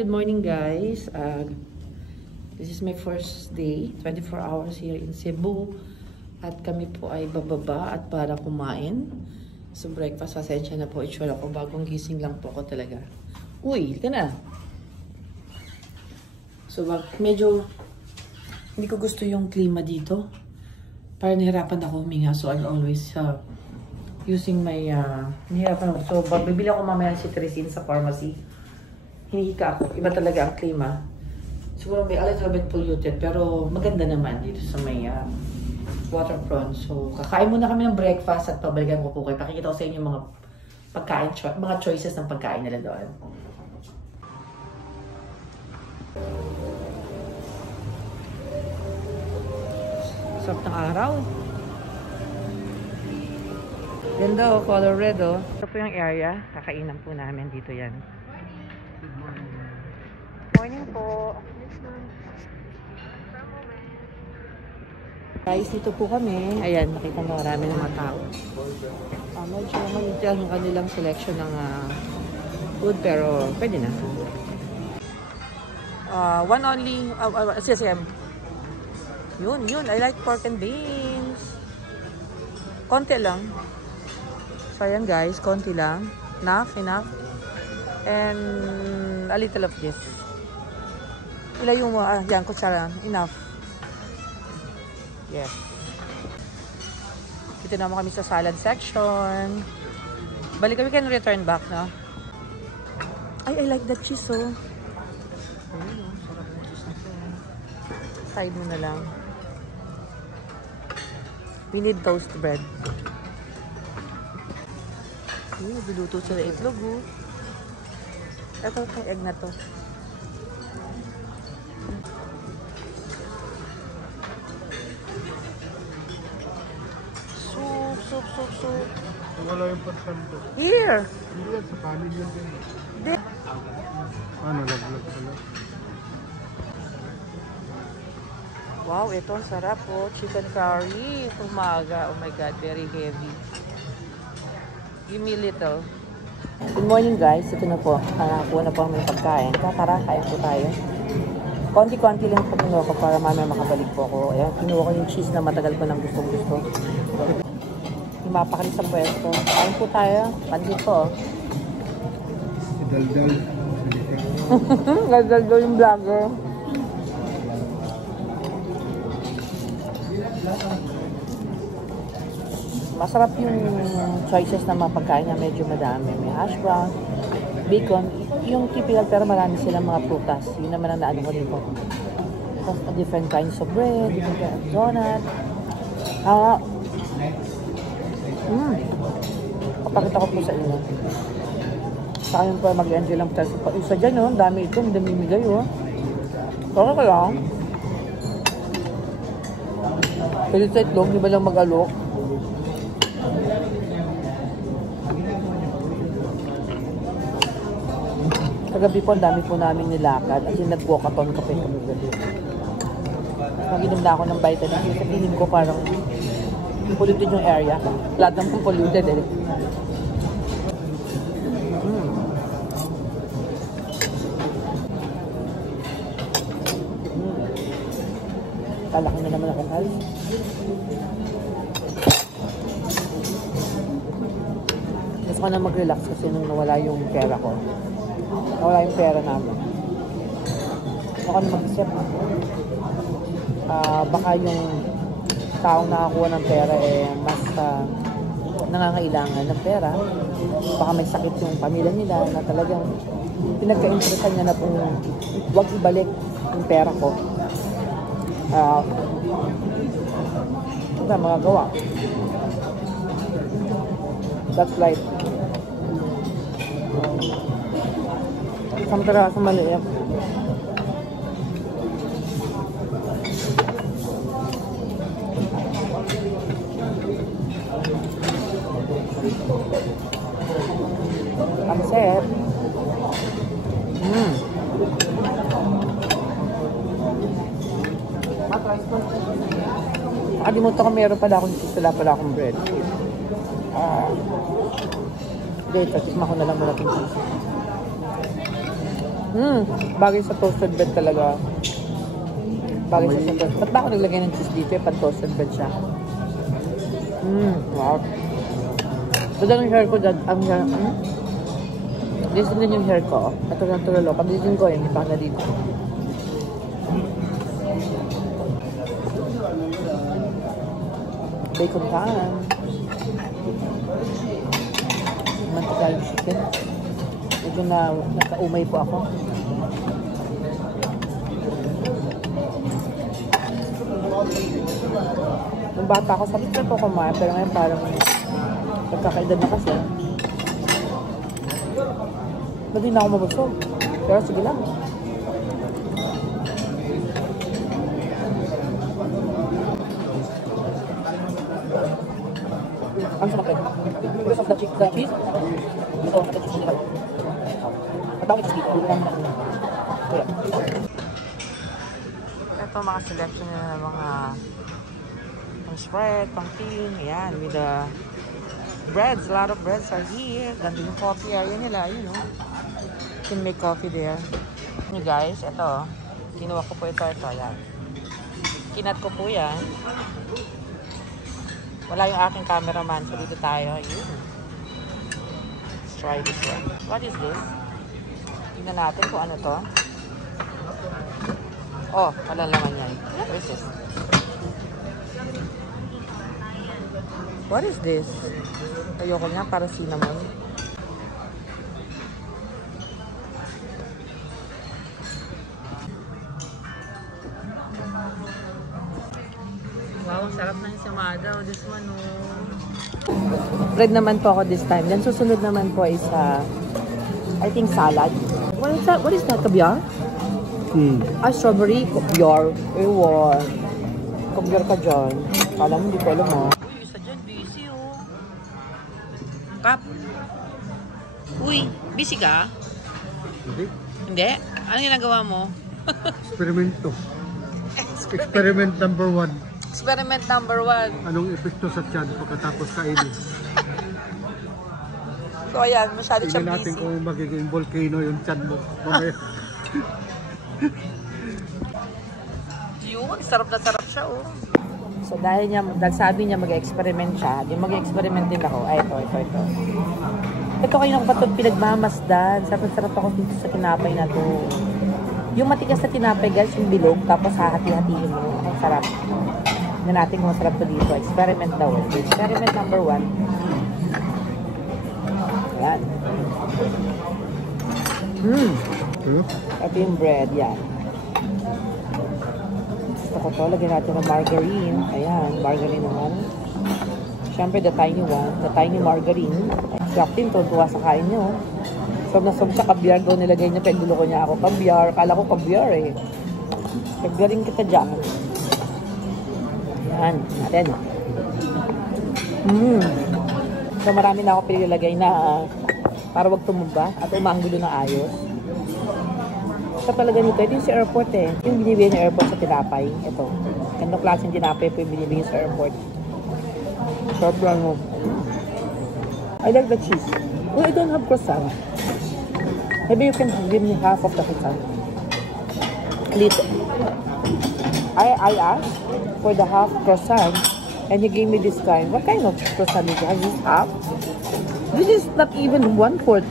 Good morning guys. This is my first day, 24 hours here in Cebu. At kami po ay bababa at para kumain. So breakfast, pasensya na po, itsura ko. Bagong gising lang po ako talaga. Uy, ka na. So medyo hindi ko gusto yung klima dito. Parang nahirapan ako huminga. So I'm always using my, nahirapan ako. So bibili ako mamaya si Teresine sa pharmacy. Hinihika ako. Iba talaga ang klima. Siguro may a little bit polluted, pero maganda naman dito sa may waterfront. So, kakain muna kami ng breakfast at pabalikan ko po kayo. Pakikita ko sa inyo mga pagkain, mga choices ng pagkain nila doon. Sarap ng araw. Ganda o, color red o. Ito po yung area. Kakainan po namin dito yan. Morning po. Guys, dito po kami. Ayan, nakita mo marami ng mga tao. Medyo maliit yung kanilang selection ng food, pero pwede na. One only, CSM. Yun. I like pork and beans. Konti lang. So, ayan guys, konti lang. Enough. And a little of this. Ilayo mo, yan, kutsara. Enough. Yes. Dito naman kami sa salad section. Balik kami, can return back, no? I like that cheese, oh. Ayun, sarap ng cheese na ito. Side mo na lang. We need toast bread. Biluto sila itlog, oh. Ito, itong egg na to. Soup. Wala yung pasanto. Here! Hindi yan, sa kanin yan din. Naglag pala. Wow, ito ang sarap po. Chicken curry. Umaga. Oh my God, very heavy. Give me little. Good morning guys. Ito na po. Kuha na po ang may pagkain. Tara, kain po tayo. Konti-konti lang po kinuha ko para mamaya makabalik po ako. Ayan, kinuha ko yung cheese na matagal ko nang gusto. Mapakali sa pwesto. Kain po tayo. Pandit po. Daldal. Daldal yung vlogger. Masarap yung choices na mga pagkain na medyo madami. May hash brown, bacon. Yung typical pero marami silang mga prutas. Yun naman ang naano ko dito. Different kinds of bread, different kinds of donut. Kapakita ko po sa inyo. Sa akin po mag-enjoy lang tayo. Isa dyan, oh. Dami ito. May damimigay, oh. Sorry ka lang. Pwede sa itlog. Di ba lang mag-alok? Kagabi po, ang dami po namin nilakad. As in, nag-walkathon kape kami gabi. Mag-inom na ako ng vitamin. Sa feeling ko parang polluted yung area. Lahat ng pong polluted eh. Kalaki na naman ako hal. Gusto ko na mag-relax kasi nung nawala yung pera ko. Nawala yung pera namin. Gusto ko na mag-isip. Baka yung taong nakakuha ng pera mas nangangailangan ng pera. Baka may sakit yung pamilya nila na talagang pinagka-interesan niya na kung huwag ibalik yung pera ko. Ito magagawa. That's life. Isang pera sa maliit. Ang sarap. Nakalimutan ko meron pala akong bread. Dito, tikman ko na lang muna itong cheese. Bagay sa toasted bread talaga. Bagay sa toasted. Ba't ba ako naglagay ng cheese dito? Pan toasted bread siya. Wow. Dada ng hair ko, ang hair, this din yung hair ko. Ito lang tulalo. Pag-disin ko, yung ipang na dito. Bacon time. Mantika yung chicken. Medyo nakaumay po ako. Nung bata ako, sabi ko kumain. Pero ngayon parang nagkakaedad na kasi. Ba't hindi na ako mabusog? Pero sige lang. Ang sumakit. Because of the cheese. Ito ang cheese nila. At ako cheese dito. Ito mga selection na mga pang spread, pang tin. Ayan, with the breads. A lot of breads are here. Ganda yung coffee area nila. You know. You can make coffee there. You guys, ito. Kinuha ko po ito. Ayan. Kinat ko po yan. Wala yung aking cameraman, so dito tayo. Ayun. Let's try this one. What is this? Tingnan natin kung ano to. Oh, wala laman yan. What is this? What is this? Ayoko niya, para cinnamon. Wow, ang sarap na yung samada. This one, oh. Bread naman po ako this time. Then susunod naman po is, I think salad. What is that? What is that? Kabyar? Strawberry. Kabyar. Ewan. Kabyar ka dyan. Kala mo, hindi ko alam, oh. Uy, isa dyan. Busy, oh. Kap. Uy, busy ka? Hindi. Hindi? Ano ginagawa mo? Eksperimento. Experiment number 1. Experiment number 1. Anong epekto sa tiyan pagkatapos kainin? So ayan, masyado siyang Tingnan natin busy. kung magiging volcano yung tiyan mo. Mamaya. Yun, sarap na sarap siya, oh. So dahil sabi niya mag-experiment siya, yung mag-experiment din ako. Ay, ito. Ito kayo ng patod pinagmamasdan. Sarap ako dito sa tinapay na to. Yung matigas na tinapay, guys, yung bilog, tapos hahati-hatiin mo. Ang sarap. Tignan natin kung masarap to dito. Experiment daw. Experiment number 1. Yan. Ito yung bread. Yan. Gusto ko to. Lagyan natin ng margarine. Ayan. Margarine naman. Siyempre, the tiny one. The tiny margarine. Captain, tuwa sa kain nyo. Sob na sob sa kabyar daw nilagay niya. Pagdulo ko niya ako. Kabyar. Kala ko kabyar, eh. Kagyaring kita dyan. Yan. Natin. So, marami na ako pinilagay na para wag tumumba at umanggulo na ayos. So, talaga nito. Ito yung sa airport, eh. Yung binibigyan ng airport sa tinapay. Ito. Ganong klaseng tinapay po yung binibigyan sa airport. Sarap lang mo. I like the cheese. Oh, I don't have croissant. Maybe you can give me half of the croissant. Little. I asked for the half croissant and he gave me this kind. What kind of croissant is it? This half? This is not even 1/4.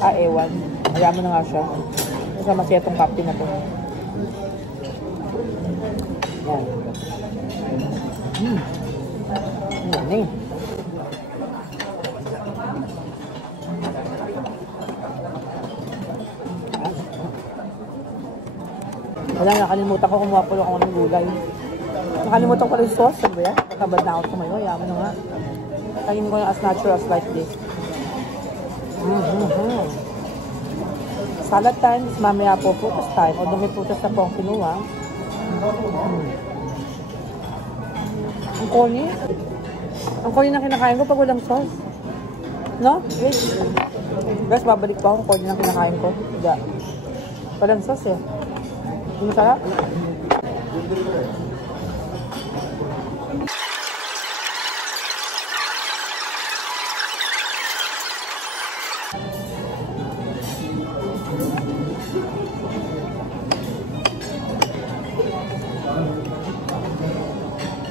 Ewan. Ayaw mo na nga siya. Kasama siya itong captain na to. Yan. Yan eh. Wala, nakalimutan ko kumuha po ako ng gulay. Nakalimutan ko rin yung sauce. Sabi ba yan? Nakabad na ako tumayo. Yaman na nga. Kainin ko yung as natural as like this. Salad time is mamaya po putas time. Although may putas na po ang kinuha. Ang koni. Ang koni na kinakain ko pag walang sauce. No? Wait. Guys, babalik pa ako. Ang koni na kinakain ko. Hindi. Walang sauce eh. Hindi masarap.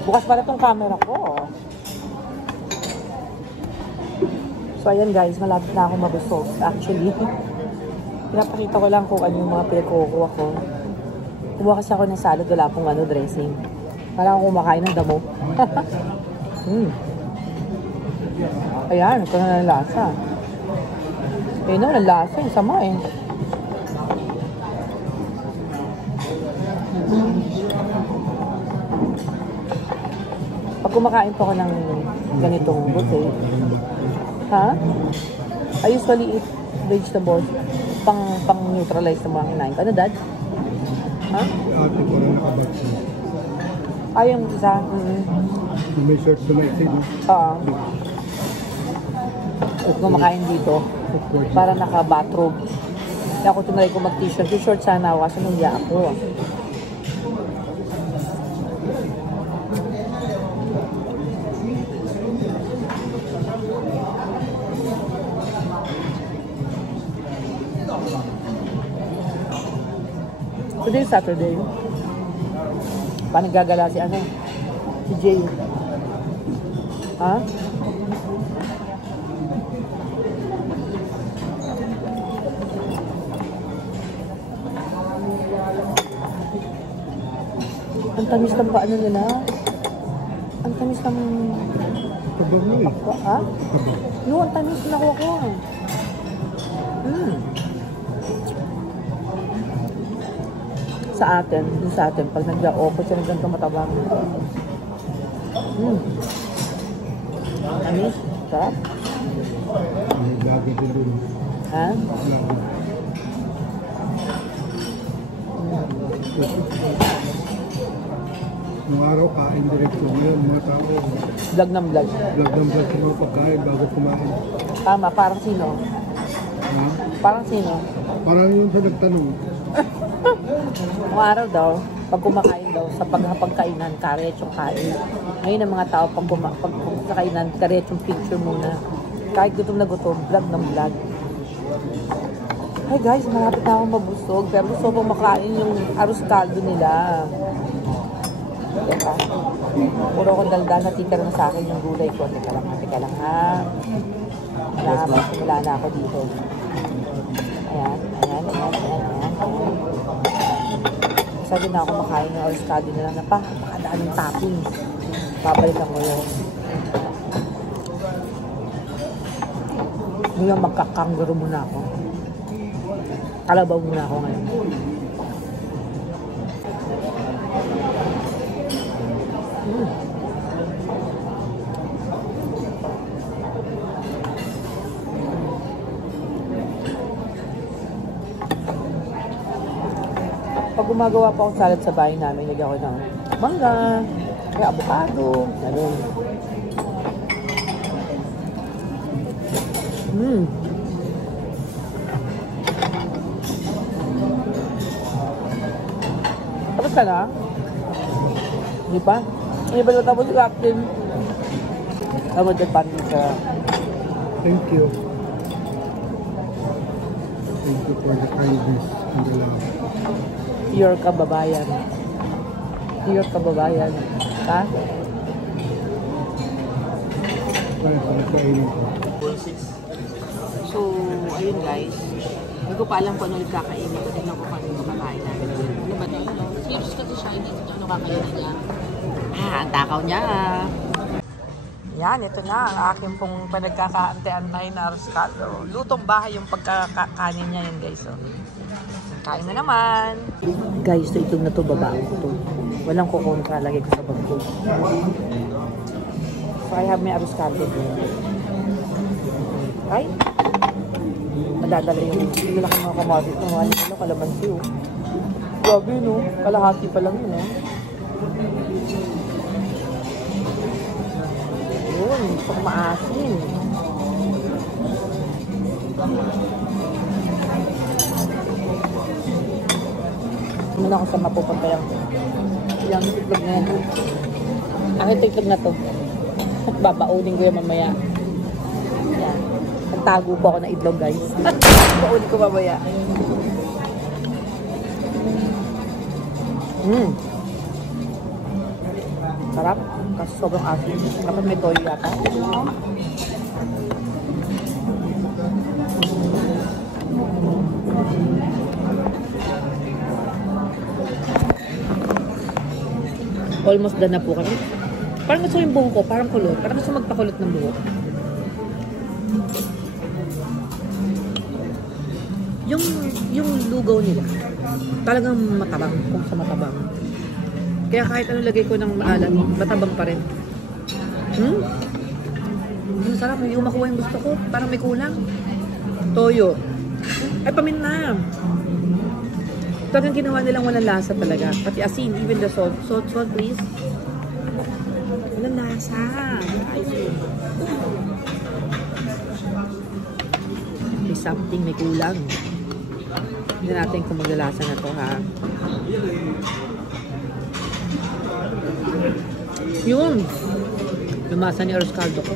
Bukas pala tong camera ko. So ayan guys, malapit na ako mabusog. Actually, pinapakita ko lang kung ano yung mga pinagkukuha ko. Kumuha kasi ako ng salad, wala pong dressing. Parang ako kumakain ng damo. Ayan, ito na ng lasa. Eh no, ng lasa, yung sama eh. Pag kumakain po ako ng ganitong buffet, I usually eat vegetables pang neutralize ng mga kinain. Ano, Dad? Ate ko na nakabagsa. Yung isa? May short na may sin. Oo. At kumakain dito, para naka-bathrobe. Kaya ako tinry ko mag-t-shirt. Yung short sana ako kasi nung ako. Today is Saturday. Paano gagala si Si Jay. Ang tamis ng paano nila. Ang tamis ng... Kabag mo eh. No, ang tamis na nakuha ko. Sa atin, pag nagla-opo siya ng ganito matabang. Tamis, sarap. May lago din dun. Nung araw kain diretso ngayon, mga tao. Vlog ng vlog. Vlog ng vlog sa mga pagkain bago kumain. Tama, parang sino? Parang sino? Parang yun sa nagtanong. Nung araw daw, pag kumakain daw, sa pagkainan, karetsong kain. Ngayon ang mga tao, pag sa kainan, karetsong picture muna. Kahit gutom na gutom, vlog ng vlog. Hi guys, malapit na akong mabusog, pero gusto ko makain yung arroz caldo nila. Diba? Puro ko daldal na titira na sa akin yung gulay ko. Teka lang ha. Simula na ako dito. Ayan. Sabi na ako makain ng arroz caldo nila na napakadaming toppings. Babalikan ko yun. Ngayon magkakanggaro muna ako. Kalabaw muna ako ngayon. Pag gumagawa pa akong salad sa bahay namin, lagyan ko ng mangga, kaya avocado, ganun. Tapos ka na? Hindi pa? Hindi ba tapos yung captain? Tama dyan pa rin sa... Thank you. Thank you for the kindness and the love. Pure kababayan. Pure kababayan. Ha? Kaya sa nagkainin ko. So, ayun guys. Hindi ko pa alam kung ano nagkakainin ko. Tingnan ko kung ano yung makakain namin. Ano ba ito? Serious kasi siya. Hindi ko ano kakainin niya. Ang takaw niya. Yan, ito na ang aking pong panagkakaantay-antay na arroz caldo. Lutong bahay yung pagkakanin niya yun guys. Oh. Kain na naman. Guys, ito itong na to, babaan ko to. Walang kukontra, lagay ko sa bag ko. So I have my arroz caldo. Ay, madadala yung malaki mga commodity ng mga kalamansi. Oh. Grabe no, kalahati pa lang yun. Yun, pag maasin. Muna ako sa mapupunta yung itlog na yan. Ang itlog na to. Babaunin ko yan mamaya. Yan. Nagtago po ako ng itlog guys. Babaunin ko mamaya. Sarap. kasi sobrang asin. Dapat may toyo yata. Almost done na po kami. Parang gusto yung buhok ko, parang kulot. Parang gusto magpakulot ng buhok. Yung lugaw nila, talagang matabang kung sa matabang. Kaya kahit ano lagay ko ng maalat, matabang pa rin. Ang sarap, hindi ko makuha yung gusto ko. Parang may kulang. Toyo. Ay, paminta. Talagang ginawa nilang walang lasa talaga. Pati asin, even the salt. Salt, please. Walang lasa. May something, may kulang. Hindi natin kung maglalasa na to, ha. Yun. Lumasa ni Oros Caldo ko.